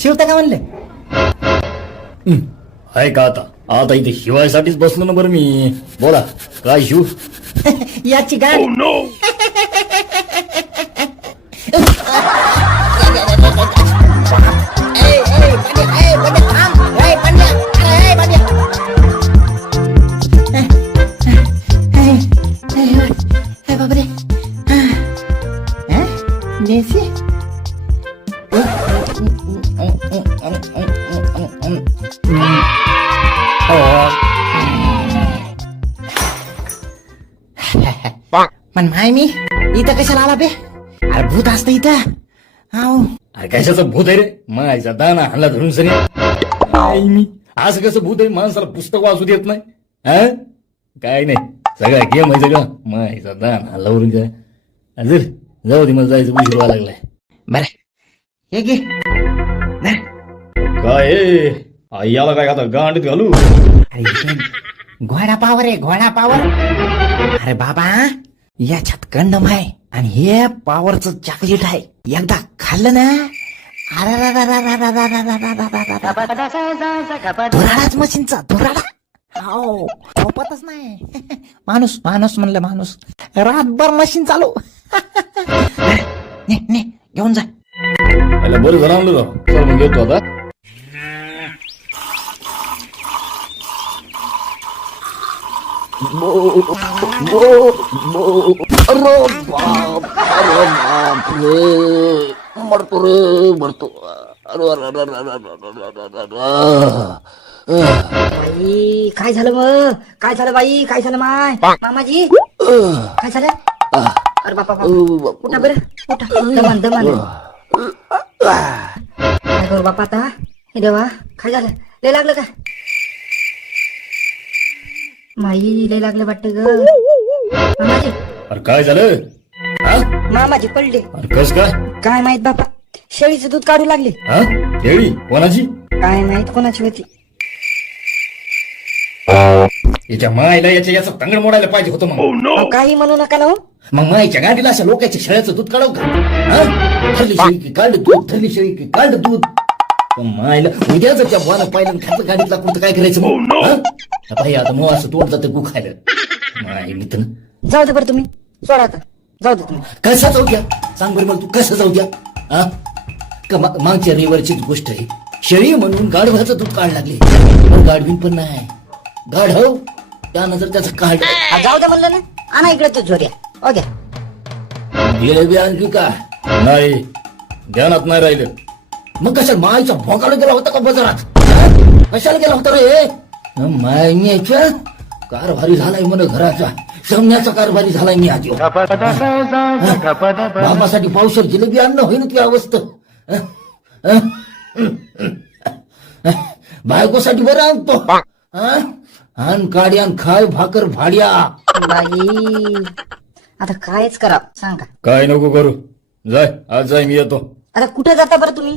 शिवता का म्हणले? आहे का आता आता इथे शिवायसाठीच बसलो ना बरं मी. बोला काय शिव? याची गाठ. बापरे नेसी पण माय मी इथं कशाला आला बे? अरे भूत असतं इथं. अरे कशाचं भूत आहे रे? मायचा दाना हल्ला धरून सरी. मी असं कसं भूत आहे? माणसाला पुस्तक वाचू देत नाही. हा काय नाही सगळा गेम आहे सगळं. मायचा दाना हल्ला भरून काय जर जाऊ दे मला जायचं उशीर व्हायला लागलाय. बर हे घे. काय याला काय आता गांडीत घालू? घोडा पावर आहे घोडा पावर. अरे बाबा याच्यात कंडम आहे आणि हे पावरचं चॉकलेट आहे. एकदा खाल्लं ना धुराडाच मशीनचा धुराडा. हो झोपतच नाही माणूस. माणूस म्हणलं माणूस रातभर मशीन चालू. ने घेऊन जा. बरं झालं आणलं चल मग घेतो आता. मरतो रे मरतो. बाई काय झालं मग? काय झालं बाई? काय झालं माय मामाजी? काय झालं? अरे बापा कुठं बरं कुठं दमान दमान. काय करू बापा आता? हे देवा काय झालं? लय लागलं का? माई लय लागलं वाटतं ग मामाजी. अरे काय झालं? मामाजी पडले. अरे कस काय माहित बापा शेळीचं दूध काढू लागले. हा शेळी कोणाची? काय माहित कोणाची होती. याच्या मायला याचा तंगड मोडायला पाहिजे होतं. मग काही म्हणू नका ना हो. मग मायच्या गाडीला अशा लोकांच्या शेळ्याचं दूध काढव का? ठरली शेळी की काढ दूध, ठरली शेळी की काढ दूध. मायला उद्या जर त्या बोला पाहिलं खातं गाडीतला कुठं काय करायचं मग? भाई आता मग असं तोड जातं गु खायला. माय मित्र जाऊ दे बरं तुम्ही सोडा आता. जाऊ दे तुम्ही. कसा जाऊ द्या सांग बरं मला तू कसं जाऊ द्या? का मागच्या रविवारचीच गोष्ट आहे. शेळी म्हणून गाढवाचं दूध काढ लागले. गाढवीन पण नाही गाढव त्यानंतर त्याचं काढ. जाऊ दे म्हणलं ना. आणा इकडे तू जोऱ्या. ओके जिलेबी आणखी का? नाही ध्यानात नाही राहिलं. मग कशा मायचा भोकाड गेला होता का बाजारात? कशाला गेला होता रे? मायच्या कारभारी झालाय म्हण घराचा. समण्याचा कारभारी झालाय मी आधी. बाबासाठी पावसाळ जिलेबी आणणं होईन ती अवस्था. बायकोसाठी बरं आणतो. आण काड्या खाय भाकर भाड्या. बाई आता कायच करा सांगा. काय नको करू जाय आज जाय मी येतो. आता कुठे जाता बरं तुम्ही?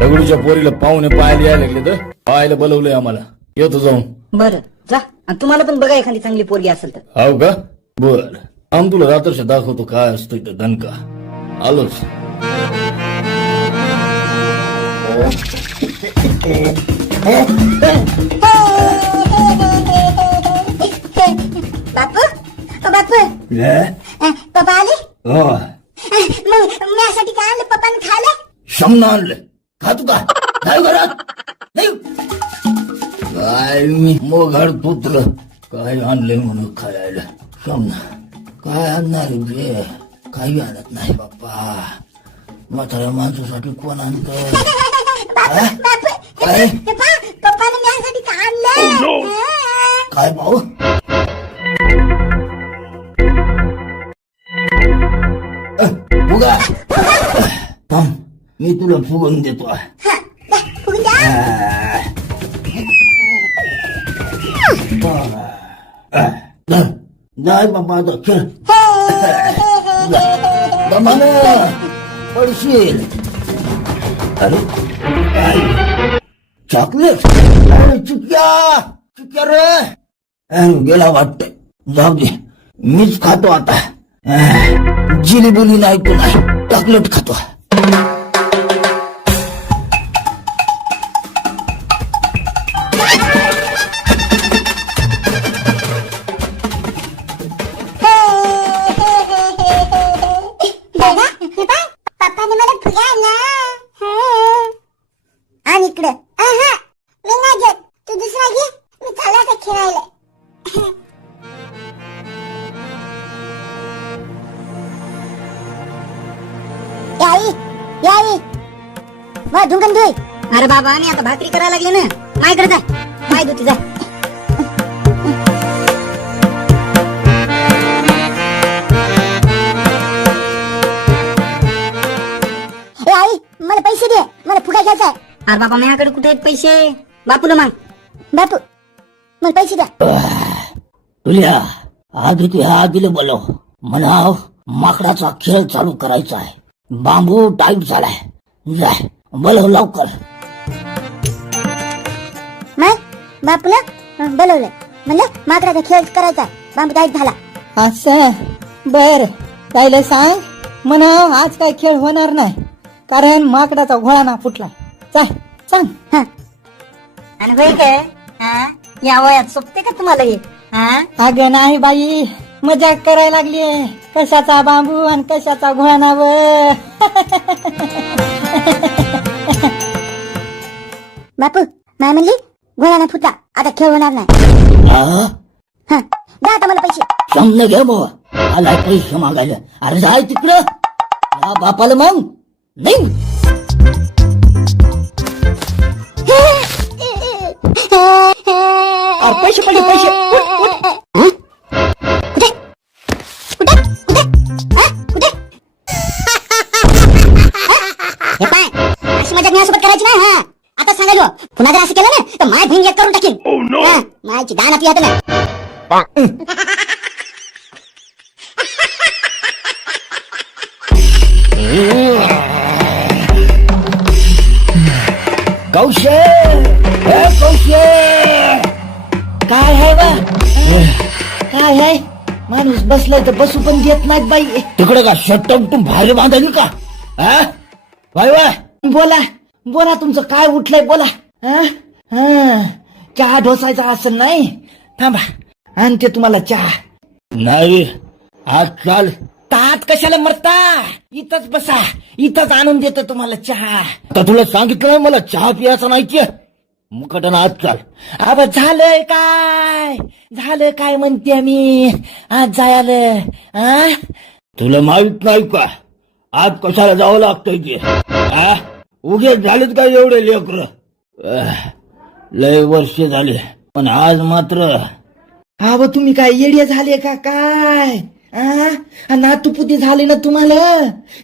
दगडूच्या पोरीला पाहुणे पाहायला यायला लागले तर पाहायला बोलवलंय आम्हाला. येतो जाऊन. बरं जा. आणि तुम्हाला पण बघा एखादी चांगली पोरगी असेल तर. हो का? बर आम तुला रात्रशा दाखवतो काय असतो इथं दणका. आलोच. बापू पप्पा आले. मग माझ्यासाठी काय आणलं पप्पाने खायला? समना आणलं खा तू का? काय घरात नाही काय मी मोघाड पुत्र काय आणले म्हणून खायला. समना काय आणणार रे? काही आणत नाही बाप्पा. म्हाताऱ्या माणसासाठी कोण आणत? पप्पाने माझ्यासाठी काय आणलं? काय भाऊ? फुगा थांब मी तुला फुगून देतो. जाय बाबा आता खेळ. दमाने पडशील. अरे काय चॉकलेट? अरे चुक्या चुक्या रे गेला वाटतंय. जाऊ दे, मीच खातो आता. जिलेबिली नाही तू नाही, चॉकलेट खातो. पप्पाने मला फुगा आणला. आणि इकडं मी नाही घेत, तू दुसरा घे, मी चालला आता खेळायला. याई याई वा धुंगण धुई. अरे बाबा मी आता भाकरी करायला लागले ना, माझ्याकडे जा, पाय धुती जा. ए आई मला पैसे दे, मला फुगा घ्यायचा आहे. अरे बाबा माझ्याकडे कुठे आहेत पैसे, बापूला माग. बापू मला पैसे द्या. तुल्या आधी ते आधीला बोलव, म्हणाव माकडाचा खेळ चालू करायचा आहे. बांबू टाईट झालाय, जाय बोलव लवकर. मग बापूला बोलवलंय, म्हणलं माकडाचा खेळ करायचा, बांबू टाईट झाला. असं बर, ताईला सांग म्हणा आज काय खेळ होणार नाही, कारण माकडाचा घोळाना फुटला. चाल सांग. हा आणि होय काय हा? या वयात सोपते का तुम्हाला हे हा? अगं नाही बाई, मजाक करायला लागली. कशाचा बांबू आणि कशाचा घोळाना व. बापू माय म्हणली घोड्यानं फुटला, आता खेळ होणार नाही. हा? हा द्या आता मला पैसे. समज घे मग, आलाय पैसे मागायला. अरे जाय तिकडं, या बापाला मग नाही. अरे पैसे पैसे पैसे उठ, उठ. हे पाय, अशी मजाक माझ्यासोबत करायची नाही. हा आता सांगायलो, पुन्हा जर असं केलं ना तर माय भिंग एक करून टाकीन. हा, मायची दान आपली हात ना. कौशे, हे कौशे, काय आहे बा, काय आहे? माणूस बसलाय तर बसू पण देत नाहीत बाई. तिकडे का शर्ट उठून भारी बांधायली का? हा वाय वाय, बोला बोला, तुमचं काय उठलंय बोला. हा? हा, चहा ढोसायचा असं नाही. थांबा आणते तुम्हाला चहा. नाही आज चाल. तात कशाला मरता, इथंच बसा, इथंच आणून देतो तुम्हाला चहा. आता तुला सांगितलं ना मला चहा पियाचा नाही की. मुकटन आज चाल. अब झालंय काय, झालं काय म्हणते मी, आज जायला. हा? तुला माहित नाही का आज कशाला जावं लागतंय ते? हा? उगेच झालेत का एवढे लेकर? लय वर्ष झाले, पण आज मात्र. अव तुम्ही काय येडे झाले का काय? नातुपुती झाले ना तुम्हाला,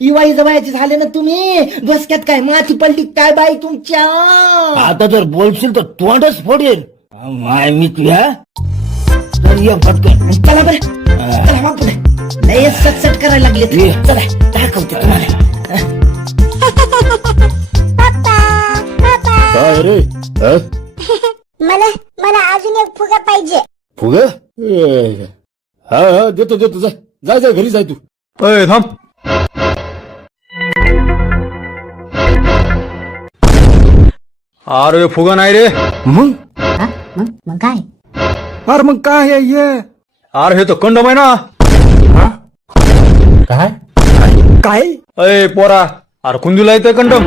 इवाई जवायचे झाले ना तुम्ही. डोसक्यात काय माती पडली काय बाई तुमच्या? आता जर बोलशील तर तोंडच फोडेल. माय मी तुझ्या चल ये पटकन. चला बरं, चला बापू, लय सटसट करायला लागले. ये. चला दाखवते तुम्हाला. काय रे? मला मला अजून एक फुगा पाहिजे. फुग? हा हा देतो देतो, जा जाय जाय घरी जाय तू. अय थांब. अरे फुगा नाही रे. मग मग काय? अरे मग काय आहे हे? अरे हे तर कंडम आहे ना. काय काय? अय पोरा, अरे कुंदूला येतं कंडम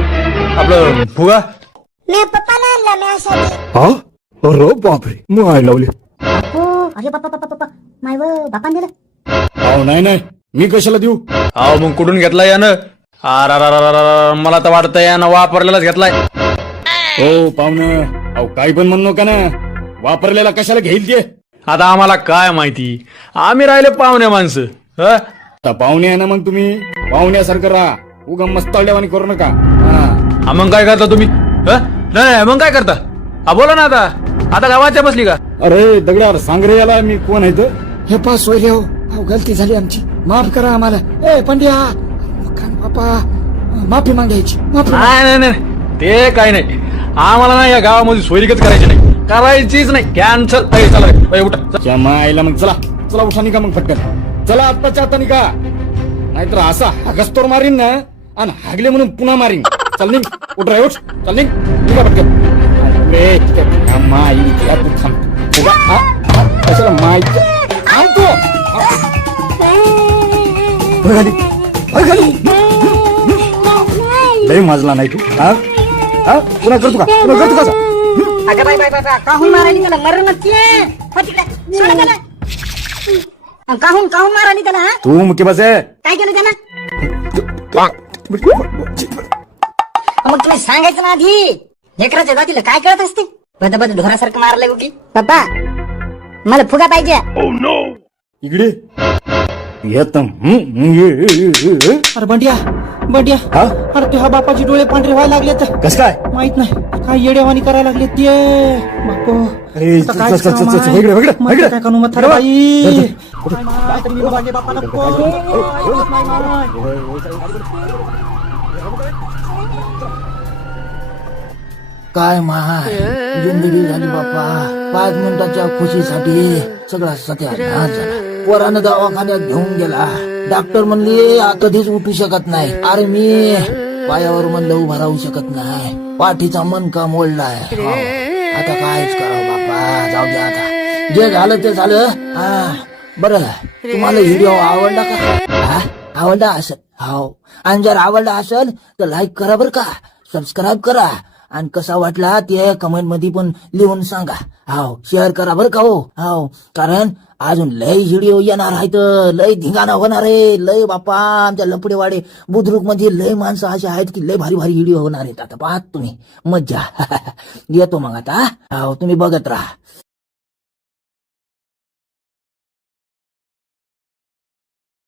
आपलं फुगा. मी पप्पाला आणला मी अशासाठी. हा अरे बापरे, मग आहे लावले. अरे बाप्पा माय व बापान दिलं. अहो नाही नाही, मी कशाला देऊ? अहो मग कुठून घेतलाय यानं? अरे मला तर वाटतं यानं वापरलेलाच घेतलाय. हो पाहुणं, अहो काही पण म्हणू नका ना, वापरलेला कशाला घेईल ते? आता आम्हाला काय माहिती, आम्ही राहिले पाहुणे माणसं. आता पाहुणे आहे ना, मग तुम्ही पाहुण्यासारखं राहा, उगा मस्तळल्यावानी करू नका. हा मग काय करता तुम्ही? नाही मग काय करता? हा बोला ना, आता गावाच्या बसली का? अरे दगड्यावर सांग रे याला मी कोण आहे तर. हे पास सोयले हो, गलती झाली आमची, माफ करा आम्हाला. ए पंड्या, बापा माफी मागायची, माफी. नाही ते काय नाही, आम्हाला नाही या गावामध्ये सोयरीकच करायची नाही, करायचीच नाही, कॅन्सल. चला उठा. मायला मग चला चला उठा निघा मग पटकन. चला आत्ताच्या आता निघा, नाहीतर असा हागस्तोर मारीन ना आणि हागले म्हणून पुन्हा मारीन. चल निघ, उठ रे, उठ, चल निघ, निघा पटकन. अरे, त्या माई घ्या तू, थांब उभा. कशाला माई थांब तू. वर खाली, वर खाली. लय माजला नाही तू. पुन्हा करतो का, पुन्हा करतो का? अगं बाई बाई बाई काहून मारायली त्याला? मरण नसते सोडा त्याला. काहून काहून मारायली त्याला? हा तू मुके बस आहे. काय केलं त्यानं? मग तुम्ही सांगायचं ना आधी. लेकराच्या जातीला काय कळत असते? बद बद ढोरासारखं मारलंय उगी. पप्पा मला फुगा पाहिजे. इकडे येत. अरे बंड्या बंड्या, अरे तुझ्या बापाचे डोळे पांढरे व्हायला लागले तर कस काय? माहित नाही काय येडेवाणी करायला लागले ते. बापो अरे, आता काय चल, चल, करावं चल, चल, माय? इकडे, इकडे, मला इकडे. काय करू मग थारा बाई. माय, तरी मी बाबाचे बापाला काय माय जिंदगी झाली बापा. 5 मिनिटाच्या खुशीसाठी सगळा सत्यानाश झाला. पोरानं दवाखान्यात घेऊन गेला. डॉक्टर म्हणले कधीच उठू शकत नाही. अरे मी पायावर म्हणलं उभा राहू शकत नाही. पाठीचा मनका मोडलाय. आता कायच करावं बापा, जाऊ द्या आता. जे झालं ते झालं. बरं, तुम्हाला व्हिडिओ आवडला का? आवडला असेल, हो. आणि जर आवडला असेल तर लाईक करा बरं का, सबस्क्राईब करा. आणि कसा वाटला ते कमेंट मध्ये पण लिहून सांगा. हाव, शेअर करा बरं का. हो, कारण अजून लय व्हिडिओ येणार आहेत. लय धिंगाणा होणार आहे. लय बापा, आमच्या लपडेवाडे बुद्रुक मध्ये लय माणसं असे आहेत की लय भारी भारी व्हिडिओ होणार आहेत. आता पाहत तुम्ही मज्जा. येतो मग आता. हो, तुम्ही बघत राहा.